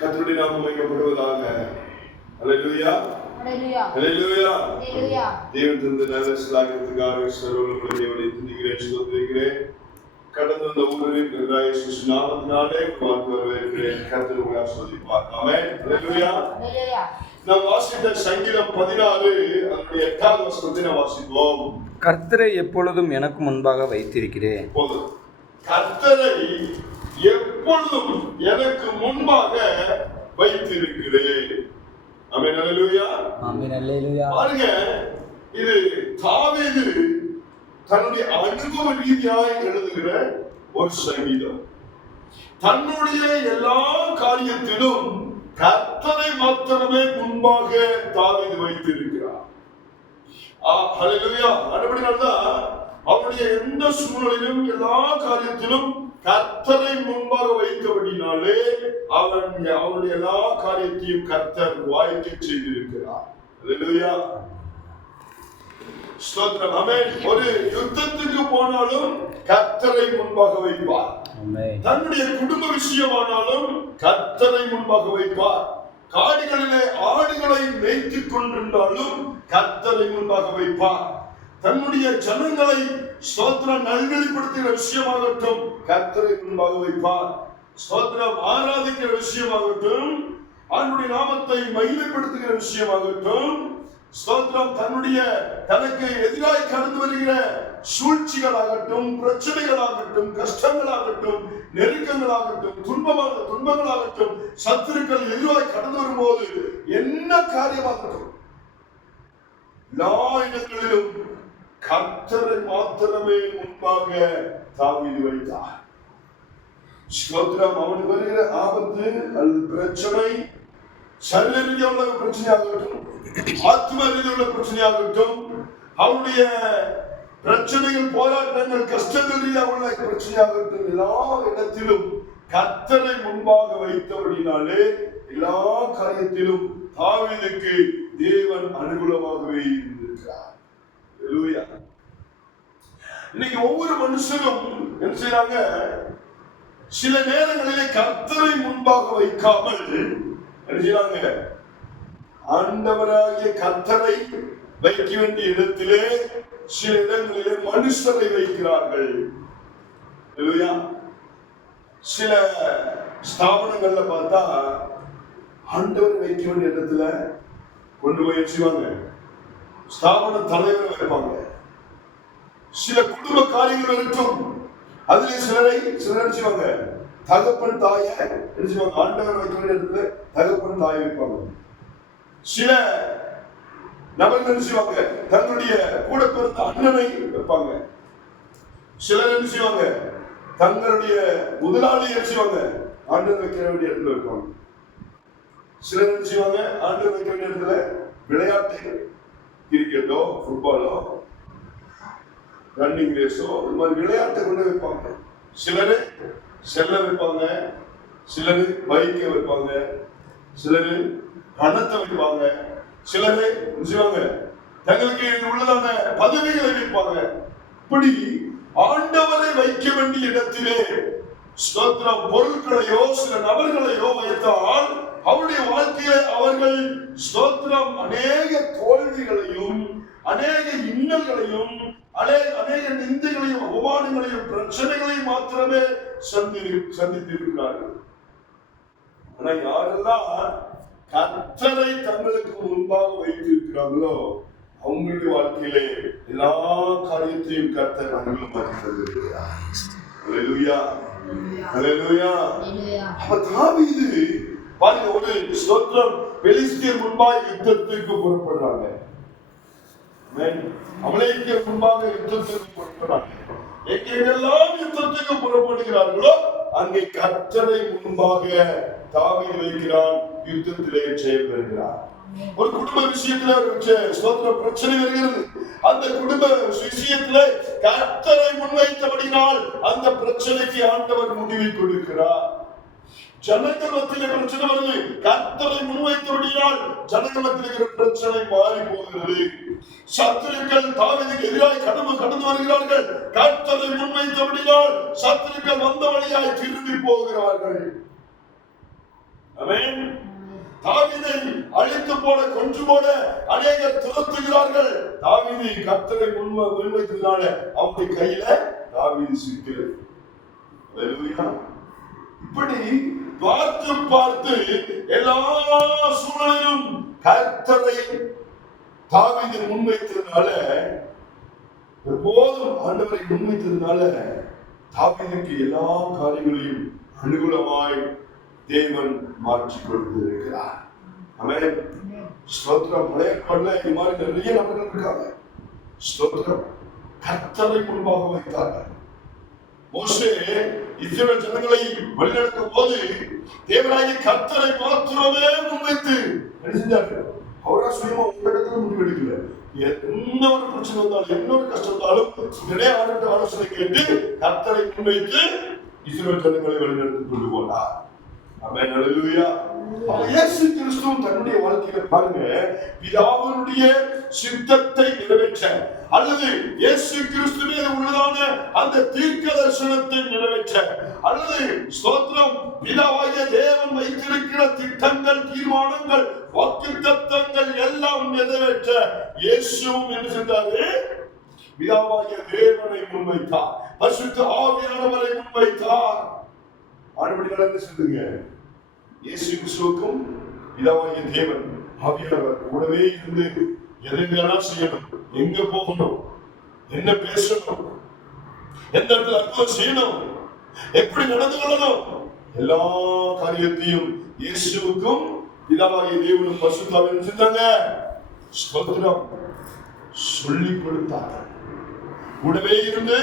கத்தருடைய நாமம் வைக்கப்படுவதாக அல்லேலூயா ஹalleluya. தேவன் தந்த நல்ல சிலாகத்துக்காக சர்வலோக தேவனை துதிக்கிறேன் ஸ்தோத்திரிக்கிறேன். கடந்த அந்த ஊரில் இயேசு நாமத்தினாலே பார்த்து வரவேற்கிறேன். உங்களை நாம் வாசித்த சங்கீதம் பதினாறு அதனுடைய எட்டாவது வசனத்தை நாம் வாசிப்போம். கர்த்தரை எப்பொழுதும் எனக்கு முன்பாக வைத்திருக்கிறேன். கர்த்தரை எப்பொழுதும் எனக்கு முன்பாக வைத்திருக்கிறேன். ஆமென் அல்லேலூயா அல்லேலூயா பாருங்க இது தாவீது தன்னுடைய அனுபவ ரீதியாய் எழுதுகிற ஒரு சங்கீதம். தன்னுடைய எல்லா காரியத்திலும் கர்த்தரை மாத்திரமே முன்பாக தாவீது வைத்திருக்கிறார். அவருடைய எந்த சூழ்நிலையிலும் எல்லா காரியத்திலும் கர்த்தரை முன்பாக வைத்தபடினாலே அவன் அவனுடைய எல்லா காரியத்தையும் கர்த்தர் வாய்க்க செய்திருக்கிறார். ஒரு யுத்தத்துக்கு போனாலும் கர்த்தரை முன்பாக வைப்பார். தன்னுடைய குடும்ப விஷயமானாலும் கர்த்தரை முன்பாக வைப்பார். காடுகளிலே ஆடுகளை மேய்த்துக் கொண்டிருந்தாலும் கர்த்தரை முன்பாக வைப்பார். தன்னுடைய ஜனங்களை ஸ்தோத்திரம் நல்வழிப்படுத்துகிற விஷயமாகட்டும் கர்த்தரை முன்பாக வைப்பார். ஸ்தோத்திரம் ஆராதிக்கிற விஷயமாகட்டும் அவனுடைய நாமத்தை மகிமைப்படுத்துகிற விஷயமாகட்டும் ஸ்தோத்திரம் தன்னுடைய தனக்கு எதிராக கடந்து வருகிற சூழ்ச்சிகளாகட்டும் பிரச்சனைகளாகட்டும் கஷ்டங்களாகட்டும் நெருக்கங்களாகட்டும் துன்பமாக துன்பங்களாகட்டும் சத்துருக்கள் எதிராக கடந்து வரும்போது என்ன காரியமாகட்டும்? எல்லா இடங்களிலும் கர்த்தரை மாத்திரமே முன்பாக தாவீது வைத்தார். ஸ்தோத்திரம் அவனுக்கு வருகிற ஆபத்து அல்லது பிரச்சனை சரீர ரீதியாக உள்ள பிரச்சனையாகட்டும் ஆத்ம ரீதியாக உள்ள பிரச்சனையாகட்டும் அவனுடைய பிரச்சனைகள் போராட்டங்கள் கஷ்டங்கள் ரீதியாக உள்ள பிரச்சனையாகட்டும் எல்லா இடத்திலும் கத்தனை முன்பாக வைத்தபடினாலே எல்லா காரியத்திலும் தாவீதுக்கு தேவன் அனுகூலமாகவே இருந்திருக்கிறார். இன்னைக்கு ஒவ்வொரு மனுஷனும் என்ன செய்யறாங்க சில நேரங்களிலே கர்த்தரை முன்பாக வைக்காமல் என்ன ஆண்டவராகிய கர்த்தரை வைக்க வேண்டிய இடத்திலே சில இடங்களிலே மனுஷரை வைக்கிறார்கள். இல்லையா சில ஸ்தாபனங்கள்ல பார்த்தா ஆண்டவர் வைக்க வேண்டிய இடத்துல கொண்டு போய் வச்சுவாங்க ஸ்தாபன தலைவர் வைப்பாங்க சில குடும்ப காரியங்கள் இருக்கும் அதுல சிலரை சிலர் நினைச்சுவாங்க தகப்பன் தாய நினைச்சுவாங்க ஆண்டவர் வைக்க வேண்டிய இடத்துல தகப்பன் தாய வைப்பாங்க. சில நபர்கள் நினைச்சுவாங்க தன்னுடைய கூட பிறந்த அண்ணனை வைப்பாங்க. சிலர் நினைச்சுவாங்க தங்களுடைய முதலாளி நினைச்சுவாங்க ஆண்டவர் வைக்க வேண்டிய இடத்துல வைப்பாங்க. சிலர் நினைச்சுவாங்க ஆண்டவர் வைக்க வேண்டிய இடத்துல விளையாட்டு கிரிக்கெட்டோ ஃபுட்பாலோ ரன்னிங் ரேஸோ இந்த மாதிரி விளையாட்டை கொண்டு வைப்பாங்க. சிலர் செல்ல வைப்பாங்க சிலர் பைக்கை வைப்பாங்க சிலர் பணத்தை வைப்பாங்க சிலர் செய்வாங்க தங்களுக்கு உள்ளதான பதவிகளை வைப்பாங்க. இப்படி ஆண்டவரை வைக்க வேண்டிய இடத்திலே ஸ்தோத்திரம் பொருட்களையோ சில நபர்களையோ வைத்தால் அவருடைய வாழ்க்கையிலே அவர்கள் ஸ்தோத்திரம் அநேக தோல்விகளையும் அநேக இன்னல்களையும் அநேக நிந்தைகளையும் அவமானங்களையும் பிரச்சனைகளையும் மாத்திரமே சந்தி சந்தித்திருக்கிறார்கள். ஆனா யாரெல்லாம் கர்த்தரை தங்களுக்கு முன்பாக வைத்திருக்கிறாங்களோ அவங்களுடைய வாழ்க்கையிலே எல்லா காரியத்தையும் ஹalleluya ஹalleluya ஹalleluya அப்ப தாவீது பாருங்க ஒரு ஸ்தோத்திரம் பெலிஸ்தியர் முன்பாக யுத்தத்திற்கு புறப்படுறாங்க. ஆமென். அமலேக்கியர் முன்பாக யுத்தத்திற்கு புறப்படுறாங்க. எங்கெல்லாம் யுத்தத்துக்கு புறப்படுகிறார்களோ அங்கே கர்த்தரை முன்பாக தாவீது வைக்கிறான் யுத்தத்திலே ஜெயம் பெறுகிறார். ஒரு குடும்ப விஷயத்துல ஸ்தோத்திர பிரச்சனை வருகிறது. அந்த குடும்ப விஷயத்துல கர்த்தரை முன்வைத்தபடினால் அந்த பிரச்சனைக்கு ஆண்டவர் முடிவை கொடுக்கிறார். ஜனங்கள் மத்தியில பிரச்சனை வருது கர்த்தரை முன்வைத்தபடியால் ஜனங்கள் இருக்கிற பிரச்சனை மாறி போகிறது. சத்துருக்கள் தாவீதுக்கு எதிராக கடமை கடந்து வருகிறார்கள். கர்த்தரை முன்வைத்தபடியால் சத்துருக்கள் வந்த வழியாய் திரும்பி போகிறார்கள். ஆமென். தாவீதை அழித்து போட கொன்று போட அநேகர் துரத்துகிறார்கள். தாவீது கர்த்தரை முன்வ முன்வைத்ததுனால அவனுடைய கையில தாவீது சிக்கிறது இப்படி பார்த்து பார்த்து எல்லா சூழலையும் கர்த்தரை தாவிதை முன்வைத்ததுனால எப்போதும் ஆண்டவரை முன்வைத்ததுனால தாவீதுக்கு எல்லா காரியங்களையும் அனுகூலமாய் தேவன் மாற்றிக் கொடுத்திருக்கிறார். அவன் ஸ்தோத்திரம். பழைய பாடல இது மாதிரி நிறைய நபர்கள் இருக்காங்க. ஸ்தோத்திரம். கர்த்தரை முன்பாக வைத்தார்கள். மோசே இஸ்ரேல் ஜனங்களை வழிநடத்தும் போது தேவனாகிய கர்த்தரை மாத்திரமே முன்வைத்து செஞ்சார்கள் அவரா சுயமா உங்க இடத்துல முடிவெடுக்கல என்ன ஒரு பிரச்சனை வந்தாலும் என்ன ஒரு கஷ்டம் வந்தாலும் உடனே அவர்கிட்ட ஆலோசனை கேட்டு கர்த்தரை முன்வைத்து இஸ்ரேல் ஜனங்களை வழிநடத்தி கொண்டு போனார். இயேசு கிறிஸ்துவும் தன்னுடைய வாழ்க்கையில பாருங்க பிதாவினுடைய சித்தத்தை நிறைவேற்ற. அல்லது இயேசு கிறிஸ்து மீது உள்ளதான அந்த தீர்க்க தரிசனத்தை நிறைவேற்ற. அல்லது ஸ்தோத்திரம் பிதாவாகிய தேவன் வைத்திருக்கிற திட்டங்கள் தீர்மானங்கள் வாக்குத்தத்தங்கள் எல்லாம் நிறைவேற்ற. இயேசுவும் என்ன செஞ்சாரு? பிதாவாகிய தேவனை முன்வைத்தார். பரிசுத்த ஆவியானவரை முன்வைத்தார். ஆண்டுபடி நடந்து செல்லுங்க. இயேசு கிறிஸ்துவுக்கும் பிதாவாகிய தேவன் ஆவியானவர் கூடவே இருந்து எதை வேணா செய்யணும் எங்க போகணும் என்ன பேசணும் எந்த இடத்துல அற்புதம் செய்யணும் எப்படி நடந்து கொள்ளணும் எல்லா காரியத்தையும் இயேசுவுக்கும் பிதாவாகிய தேவனும் பசுத்தாவின் செஞ்சாங்க ஸ்தோத்திரம் சொல்லி கொடுத்தார் கூடவே இருந்து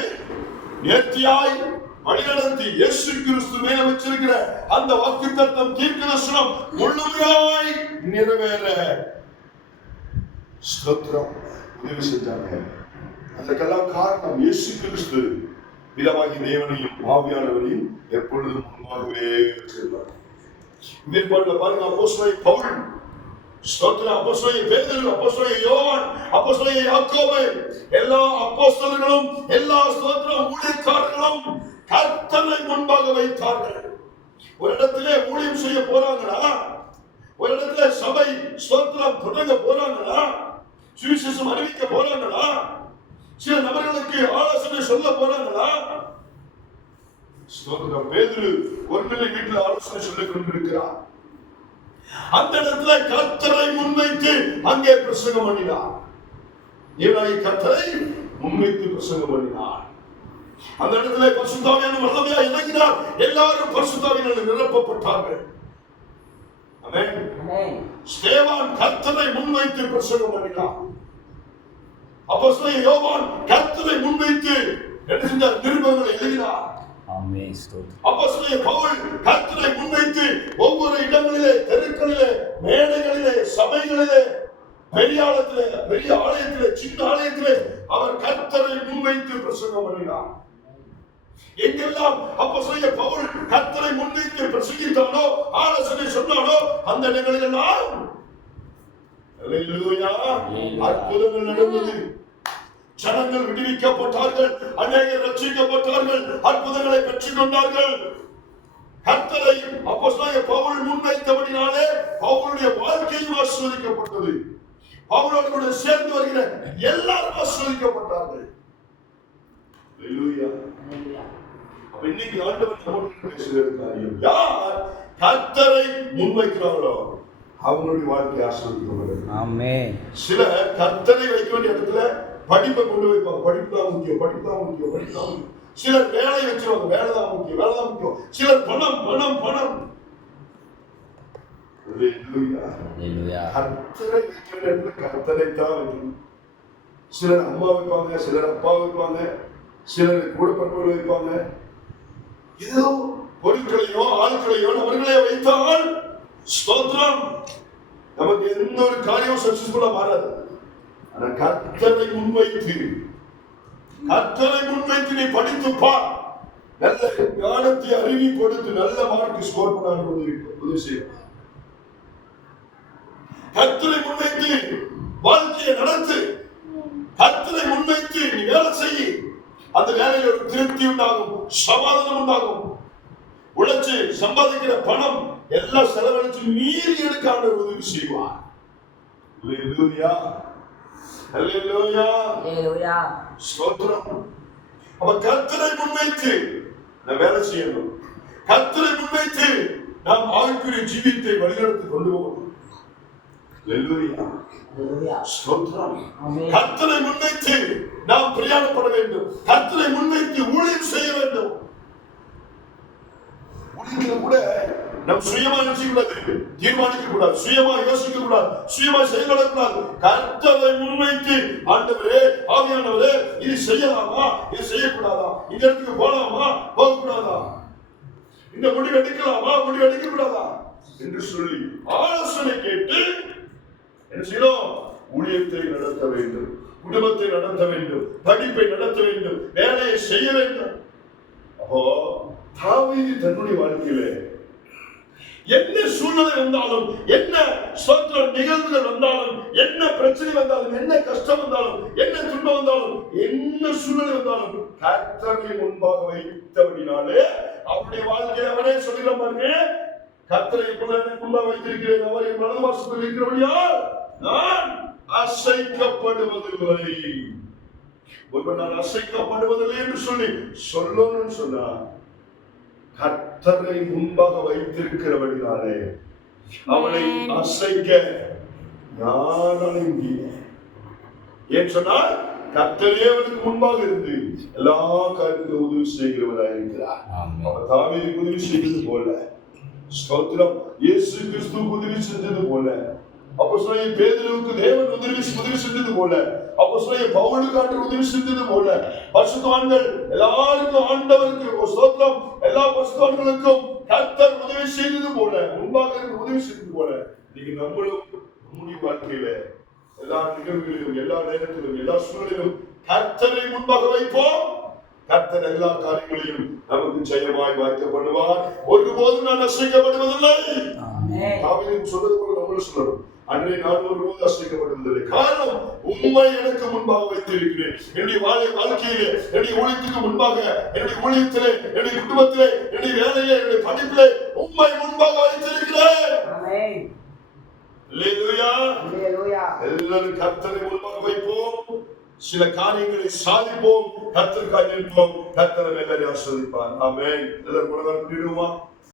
நேர்த்தியாய் வழிநடத்தி இயேசு கிறிஸ்து மேல வச்சிருக்கிற அந்த வாக்கு தத்தம் தீர்க்க தரிசனம் முழுமையாய் நிறைவேற. ஸ்தோத்திரம். உதவி செஞ்சாங்க. அதற்கெல்லாம் காரணம் இயேசு கிறிஸ்து. பிதாவாகி தேவனையும் ஆவியானவரையும் எப்பொழுதும் முன்பாகவே வச்சிருந்தார் இதே பாடல பாருங்க அப்போஸ்தலன் பவுல். ஸ்தோத்திரம். அப்போஸ்தலன் பேதர் அப்போஸ்தலன் யோவான் அப்போஸ்தலன் யாக்கோபு. எல்லா அப்போஸ்தலர்களும் எல்லா ஸ்தோத்திரம் ஊழியக்காரர்களும் கர்த்தனை முன்பாக வைத்தார்கள். ஒரு இடத்திலே ஊழியம் செய்ய போறாங்களா? ஒரு இடத்துல சபை ஸ்தோத்திரம் தொடங்க போறாங்களா? சுவிசேஷம் அறிவிக்க போறாங்களா? சில நபர்களுக்கு ஆலோசனை சொல்ல போறாங்களா? ஸ்தோத்திரம். பேதுரு ஒருநிலை வீட்டில் ஆலோசனை சொல்லிக் கொண்டிருக்கிறார். அந்த இடத்துல கர்த்தரை முன்வைத்து அங்கே பிரசங்கம் பண்ணினார். ஏனாய் கர்த்தரை முன்வைத்து பிரசங்கம் பண்ணினார். அந்த இடத்துல பரிசுத்தாவியான வல்லமையா இறங்கினார். எல்லாரும் பரிசுத்தாவியான நிரப்பப்பட்டார்கள். ஆமென் ஸ்தேவான் கர்த்தரை முன்வைத்து பிரசங்கம் பண்ணினார். அப்போஸ்தலன் யோவான் கர்த்தரை முன்வைத்து என்ன செஞ்சார்? நிருபங்களை எழுதினார். கர்த்தரை முன்வைத்து ஒவ்வொரு இடங்களிலே தெருக்களிலே மேடைகளிலே சபைகளிலே பெரிய ஆலயத்திலே பெரிய ஆலயத்திலே சின்ன ஆலயத்திலே அவர் கர்த்தரை முன்வைத்து பிரசங்கம் பண்ணினார் எங்கெல்லாம் அப்ப சொல்லிய பவுல் கர்த்தரை முன்வைத்து பிரசங்கித்தானோ ஆலோசனை சொன்னானோ அந்த இடங்களில் எல்லாம் அற்புதங்கள் நடந்தது. ஜனங்கள் விடுவிக்கப்பட்டார்கள் அநேகர் ரட்சிக்கப்பட்டார்கள் அற்புதங்களை பெற்றுக் கொண்டார்கள். கர்த்தரை அப்போ பவுல் முன்வைத்தபடினாலே பவுலுடைய வாழ்க்கையும் ஆசீர்வதிக்கப்பட்டது. பவுலோடு கூட சேர்ந்து வருகிற எல்லாரும் அப்ப இன்னைக்கு ஆண்டவர் பேசுகிற காரியம் யார்? கர்த்தரை முன்வைக்கிறார்களோ அவங்களுடைய வாழ்க்கை ஆமே சில கர்த்தரை வைக்க வேண்டிய இடத்துல படிப்பை கொண்டு வைப்பாங்க படிப்பு தான் முக்கியம் படிப்பு தான் முக்கியம் படிப்பு தான் முக்கியம். சிலர் வேலை வச்சிருவாங்க வேலை தான் முக்கியம் வேலை தான் முக்கியம். சிலர் பணம் பணம் பணம். Hallelujah. அல்லேலூயா கர்த்தரை வைக்க வேண்டிய இடத்துல கர்த்தரை தான் வைக்கணும் சிலர் அம்மா வைப்பாங்க சிலர் அப்பா வைப்பாங்க சிலர் கூட பிறப்பவர் வைப்பாங்க. ஏதோ பொருட்களையோ ஆட்களையோ அவர்களே வைத்தால் ஸ்தோத்திரம். நமக்கு எந்த ஒரு காரியம் சக்சஸ்ஃபுல்லா மாறாது. ஆனா கர்த்தரை முன்வைத்து கர்த்தரை முன்வைத்து நீ படித்து பார் நல்ல ஞானத்தை அறிவி கொடுத்து நல்ல மார்க் ஸ்கோர் பண்ண உதவி செய்யும் கர்த்தரை முன்வைத்து வாழ்க்கையை நடத்து கர்த்தரை முன்வைத்து நீ வேலை செய்யி அந்த வேலையில் ஒரு திருப்தி உண்டாகும் சமாதானம் உண்டாகும். உழைச்சு சம்பாதிக்கிற பணம் எல்லா செலவழிச்சு மீறி எடுக்க ஆண்டவர் உதவி செய்வார். அப்ப கர்த்தரை முன்வைத்து நாம் வேலை செய்யணும். கர்த்தரை முன்வைத்து நாம் ஆவிக்குரிய ஜீவித்தை வழிநடத்தி கொண்டு போகணும். கர்த்தரை முன்வைத்து நாம் பிரயாணப்பட வேண்டும். கர்த்தரை முன்வைத்து ஊழியம் செய்ய வேண்டும். ஊழியத்துல கூட நம் சுயமா நினைச்சு கூடாது தீர்மானிக்க கூடாது சுயமா யோசிக்க கூடாது சுயமா செயல்பட கூடாது கர்த்தரை முன்வைத்து ஆண்டவரே ஆவியானவரே இது செய்யலாமா? இது செய்யக்கூடாதா? இந்த இடத்துக்கு போலாமா? போக கூடாதா இந்த முடிவு எடுக்கலாமா? முடிவு எடுக்க கூடாதா என்று சொல்லி ஆலோசனை கேட்டு என்ன செய்யணும் ஊழியத்தை நடத்த வேண்டும் குடும்பத்தை நடத்த வேண்டும் படிப்பை நடத்த வேண்டும் வேலையை செய்ய வேண்டும். அப்போ தாவீது தன்னுடைய வாழ்க்கையிலே என்ன சூழ்நிலை வந்தாலும் என்ன சொந்த நிகழ்வுகள் வந்தாலும் என்ன பிரச்சனை வந்தாலும் என்ன கஷ்டம் வந்தாலும் என்ன துன்பம் வந்தாலும் என்ன சூழ்நிலை வந்தாலும் கர்த்தரை முன்பாக வைத்தபடினாலே அவருடைய வாழ்க்கையை அவனே சொல்லுகிற பாருங்க கர்த்தரை இப்பொழுது எனக்கு முன்பாக வைத்திருக்கிறேன் அவர் என் வலது வாசத்தில் இருக்கிறபடியால் நான் அசைக்கப்படுவதில்லை. ஒருவன் நான் அசைக்கப்படுவதில்லை என்று சொல்லி சொல்லணும்னு சொன்னார் கர்த்தரை முன்பாக வைத்திருக்கிறபடினாலே அவனை அசைக்க யாராலே முடியல ஏன் சொன்னால் கர்த்தரே அவனுக்கு முன்பாக இருந்து எல்லா காரியத்திலும் உதவி செய்கிறவராக இருக்கிறார். அவர் தாவீதுக்கு உதவி செய்தது போல. ஸ்தோத்திரம் இயேசு கிறிஸ்து உதவி செஞ்சது போல அப்போ சொல்ல பேதலுக்கு தேவன் உதவி உதவி செஞ்சது போல அப்போ சொல்ல பவுலுக்கு ஆண்டு உதவி செஞ்சது போல பரிசுத்தவான்கள் எல்லாருக்கும் ஆண்டவருக்கு ஸ்தோத்திரம் எல்லா பரிசுத்தவான்களுக்கும் கர்த்தர் உதவி செய்தது போல முன்பாக உதவி செய்தது போல நீங்க நம்மளும் நம்முடைய வாழ்க்கையில எல்லா நிகழ்வுகளிலும் எல்லா நேரத்திலும் எல்லா சூழலிலும் கர்த்தரை முன்பாக வைப்போம் கர்த்தர் எல்லா காரியங்களையும் நமக்கு ஜெயமாய் வாய்க்க பண்ணுவார் ஒருபோதும் நான் அசைக்கப்படுவதில்லை. Amen. தாவீது சொன்னது போல நம்மளும் சொல்லணும். அன்றை நான் ஒருபோது அசைக்கப்படுவதில்லை. காரணம் உண்மை எனக்கு முன்பாக வைத்திருக்கிறேன். என்னுடைய வாழை வாழ்க்கையிலே என்னுடைய ஊழியத்துக்கு முன்பாக என்னுடைய ஊழியத்திலே என்னுடைய குடும்பத்திலே என்னுடைய வேலையிலே என்னுடைய படிப்பிலே உண்மை முன்பாக வைத்திருக்கிறேன். எல்லாரும் கர்த்தரை முன்பாக வைப்போம். சில காரியங்களை சாதிப்போம் கர்த்தருக்காய் நிற்போம் கர்த்தரை எல்லாரையும் ஆஸ்வதிப்பார் ஆமே எல்லாரும் கூட நிறுவா